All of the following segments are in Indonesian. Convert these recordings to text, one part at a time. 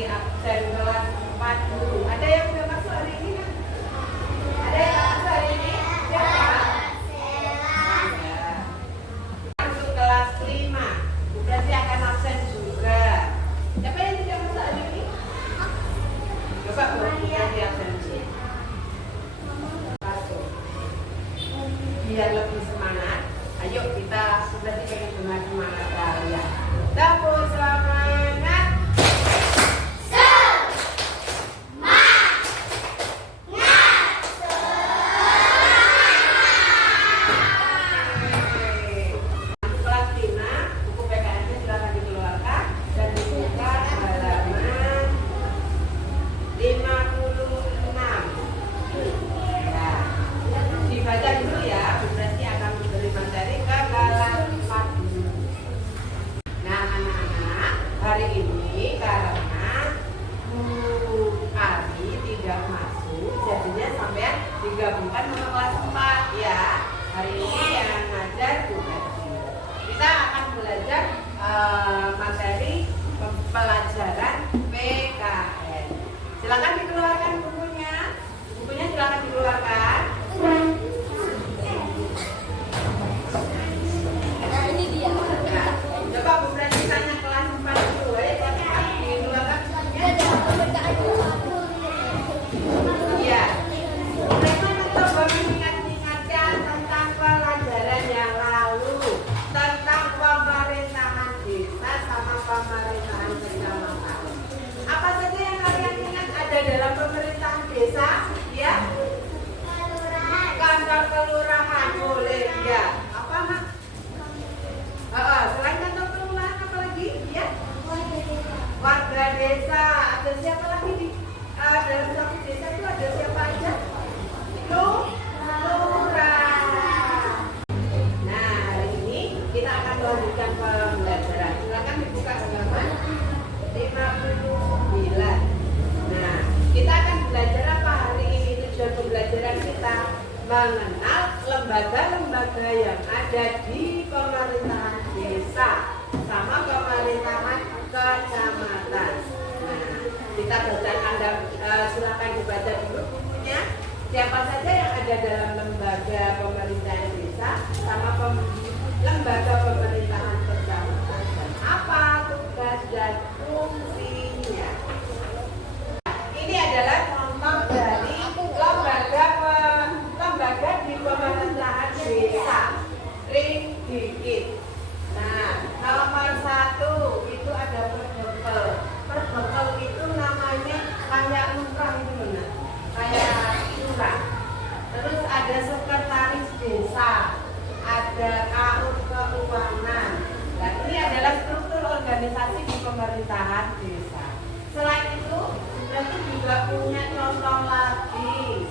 lagi absen kelas 4 dulu. Ada yang udah masuk hari ini kan? Ada yang masuk hari ini? Siapa? Ya. Masuk kelas 5. Berarti akan absen juga. Siapa yang tidak masuk hari ini? Coba yang di absensi. Masuk. Biar lebih semangat. Ayo kita berarti pengen dengan semangat kalian. Dapur semangat. Digabungkan sama kelas 4 ya. Hari ini yang ngajar Bu Haji. Kita akan belajar materi pelajaran PKN. Silakan dikeluarkan bukunya. Bukunya silakan dikeluarkan. Nah, ini dia. Nah, coba Bu Haji tanya kelas 4 dulu. Kelas 4 dikeluarkan bukunya. Iya. Mengingat-ingatkan tentang pelajaran yang lalu tentang pemerintahan desa sama pemerintahan kecamatan. Apa saja yang kalian ingat ada dalam pemerintahan desa? Ya, kantor kelurahan boleh ya. Apa mak? Selain kantor kelurahan apa lagi? Ya, warga desa. Ada siapa lagi di dalam satu desa itu ada siapa aja? Lurah. Nah, hari ini kita akan melanjutkan pembelajaran. Silakan dibuka halaman 59. Nah, kita akan belajar apa hari ini? Tujuan pembelajaran kita mengenal lembaga-lembaga yang ada di pemerintahan desa sama pemerintahan kecamatan. Nah, kita baca, silakan dibaca dulu bukunya. Siapa saja yang ada dalam lembaga pemerintahan desa sama lembaga pemerintahan kecamatan dan apa tugas dan fungsinya. Ini adalah contoh dari lembaga di pemerintahan desa. Ring dikit. Nah, nomor 1 itu ada perbekel. Perbekel itu namanya kayak lurah itu benar. Kayak terus ada sekretaris desa, ada KUP keuangan. Nah, ini adalah struktur organisasi di pemerintahan desa. Selain itu, berarti juga punya contoh lagi.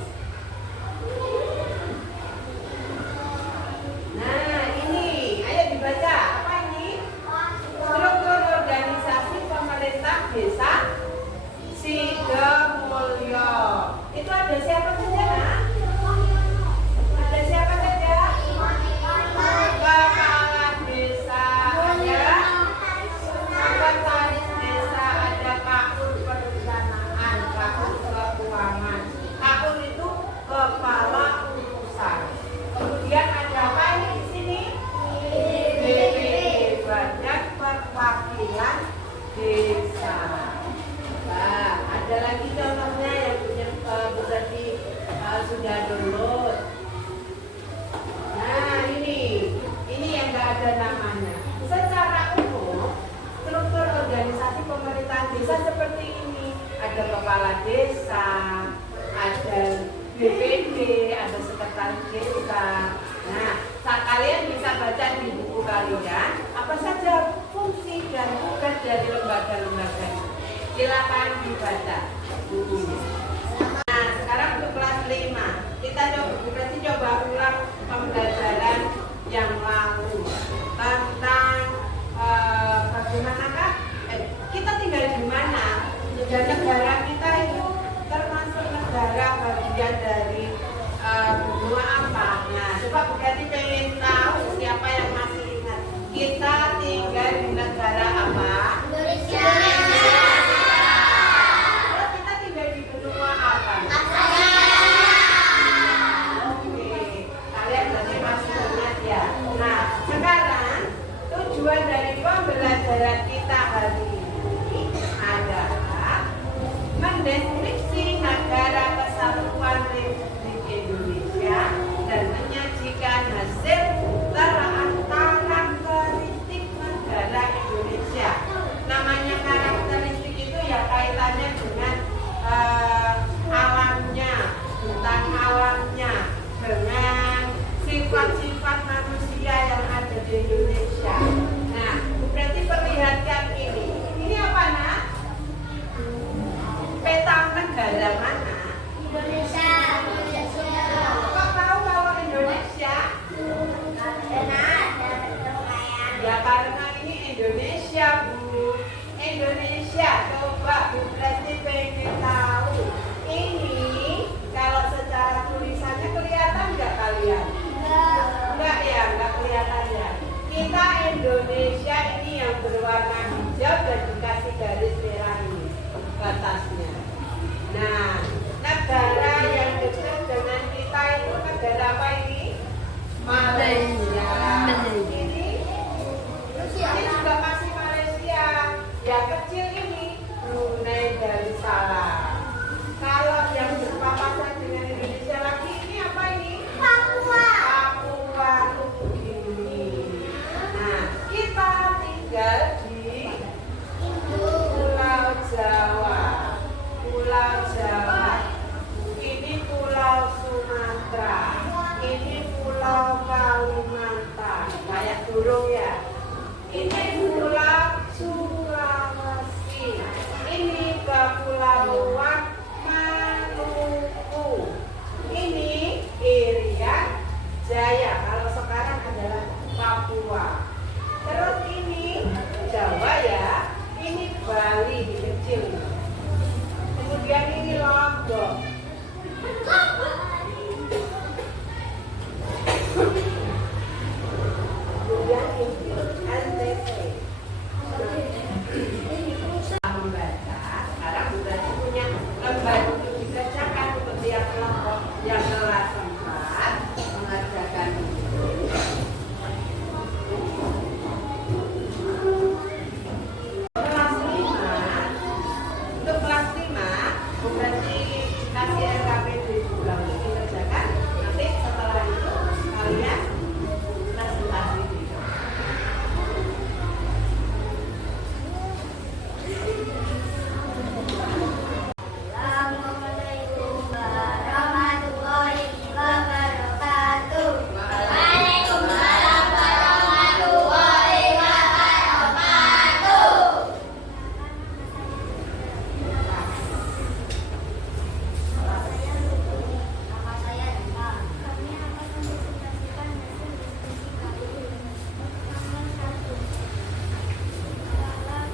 Nah, ini, ayo dibaca. Apa ini? Struktur organisasi pemerintah desa Sidomulyo. Itu ada siapa saja, Nak? Ada siapa saja? Kepala desa, ada sekretaris desa, ada KUR perencanaan, KUR keuangan. KUR itu kepala urusan. Kemudian ada apa ini di sini? BPD, Badan Perwakilan Desa. Nah, ada lagi contohnya yang punya berarti sudah download. Nah, ini yang nggak ada namanya. Secara umum, struktur organisasi pemerintahan desa seperti ini. Ada kepala desa, ada BPD, ada sekretaris desa. Nah, kalian bisa baca di buku kalian apa saja fungsi dan tugas dari lembaga-lembaga ini. Silakan dibaca bukunya. Nah, sekarang untuk kelas 5 kita coba ulang pembelajaran yang lalu tentang bagaimanakah kita tinggal di mana dan negara kita itu termasuk negara bagian dari benua apa. Nah, coba berarti pengen tahu siapa yang masih ingat kita tinggal di negara apa? Indonesia. mendeskripsi negara kesatuan Republik Indonesia dan menyajikan hasil telaah karakteristik negara Indonesia. Namanya karakteristik itu ya kaitannya dengan alamnya, tentang alamnya, dengan sifat-sifat manusia yang ada di Indonesia. Nah, berarti perlihatkan ini. Ini apa, Nak? Peta negara mana? Indonesia. Kok tahu kalau Indonesia? Karena ada lumayan. Ya karena ini Indonesia, Bu. Indonesia, coba Bu berarti pengen tahu. Ini kalau secara tulisannya kelihatan nggak kalian? Enggak ya, enggak kelihatan ya. Kita Indonesia ini yang berwarna hijau dan dikasih garis merah ini batasnya. Nah, negara yang dekat dengan kita itu negara apa ini? Malaysia. Ini juga masih Malaysia. Yang kecil ini Brunei Darussalam. Kalau yang berpapasan dengan Indonesia lagi ini apa ini? Papua. Papua Nugini. Nah, kita tinggal di Pulau Jawa. Pulau Jawa. Ini Pulau Sumatera. Ini Pulau Kalimantan. Kayak burung ya. Ini Pulau Sulawesi. Ini Kepulauan Maluku. Ini Irian Jaya. Kalau sekarang adalah Papua. Terus ini Jawa ya. Ini Bali di kecil. Kemudian ini Lombok. Kemudian ini NTT. Membaca. Sekarang sudah punya lembar untuk dikerjakan untuk tiap kelompok yang kelas 4 mengerjakan itu. Kelas 5 untuk kelas 5 berarti kasih LKPD juga untuk dikerjakan. Nanti setelah itu kalian presentasi di Assalamualaikum warahmatullahi wabarakatuh. Waalaikumsalam warahmatullahi wabarakatuh. Nama saya Dima. Kami akan mempresentasikan hasil diskusi kali ini. Nomor 1. Dalam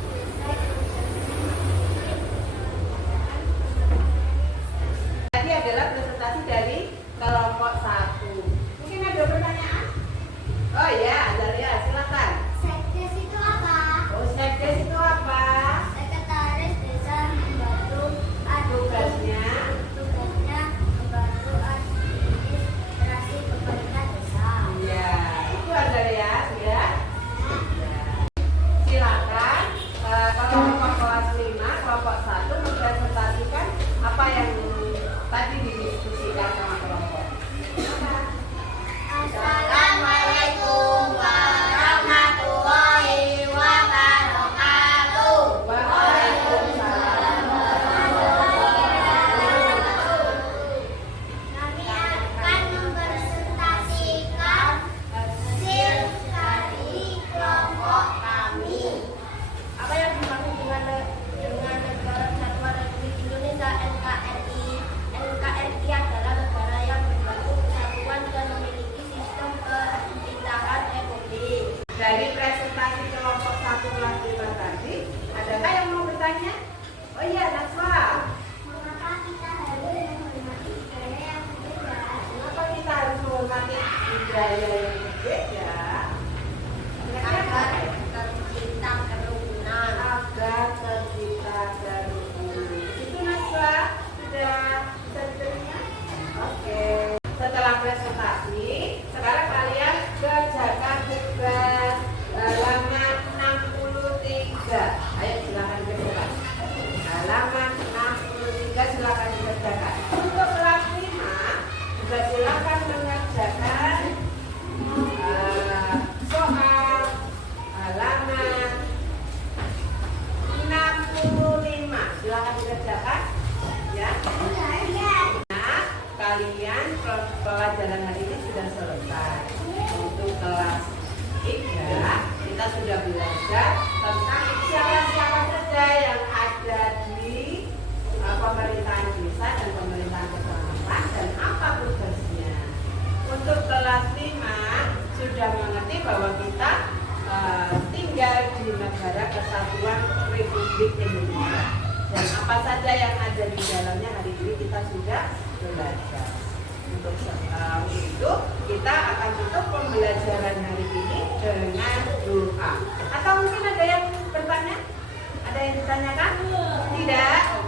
Tadi adalah presentasi dari kelompok 1. Mungkin ada pertanyaan? Oh ya, Azalia, silakan. Sekdes itu apa? Oh, sekdes itu apa? Sekretaris Desa membantu Tugasnya? tugasnya membantu administrasi pemerintahan desa. Ya, itu Azalia, ya. Silakan. Kelompok kelas 5, kelompok 1 mempresentasikan apa yang tadi didiskusikan sama kelompok. Assalamualaikum warahmatullahi wabarakatuh. Waalaikumsalam. Kami akan mempresentasikan hasil dari kelompok kami. Apa yang dimaksud dengan Negara Kesatuan Republik Indonesia NKRI? NKRI adalah negara yang berbentuk kesatuan dan memiliki sistem pemerintahan republik. Dari presentasi kelompok 1 kelas 5 tadi, adakah yang mau bertanya? Oh iya, Naswa. Mengapa kita harus menghormati budaya yang berbeda? Kenapa kita harus menghormati budaya yang berbeda? Agar tercipta kerukunan. Agar tercipta kerukunan. Itu Naswa sudah bisa diterima? Oke. Setelah presentasi, sekarang kalian kerjakan tugas halaman 63. Ayo silakan kerjakan. Halaman 63. silakan dikerjakan. Untuk kelas 5 juga silakan mengerjakan soal halaman 65. Silakan dikerjakan ya. Nah, kalian pelajaran hari ini sudah selesai. Untuk kelas 3 kita sudah belajar tentang siapa-siapa saja yang ada di pemerintahan desa dan pemerintahan kecamatan dan apa tugasnya. Untuk kelas 5 sudah mengerti bahwa kita tinggal di negara kesatuan Republik Indonesia dan apa saja yang ada di dalamnya hari ini kita sudah belajar. Untuk itu kita akan tutup pembelajaran hari ini dengan doa. Atau mungkin ada yang bertanya? Ada yang ditanyakan? Tidak?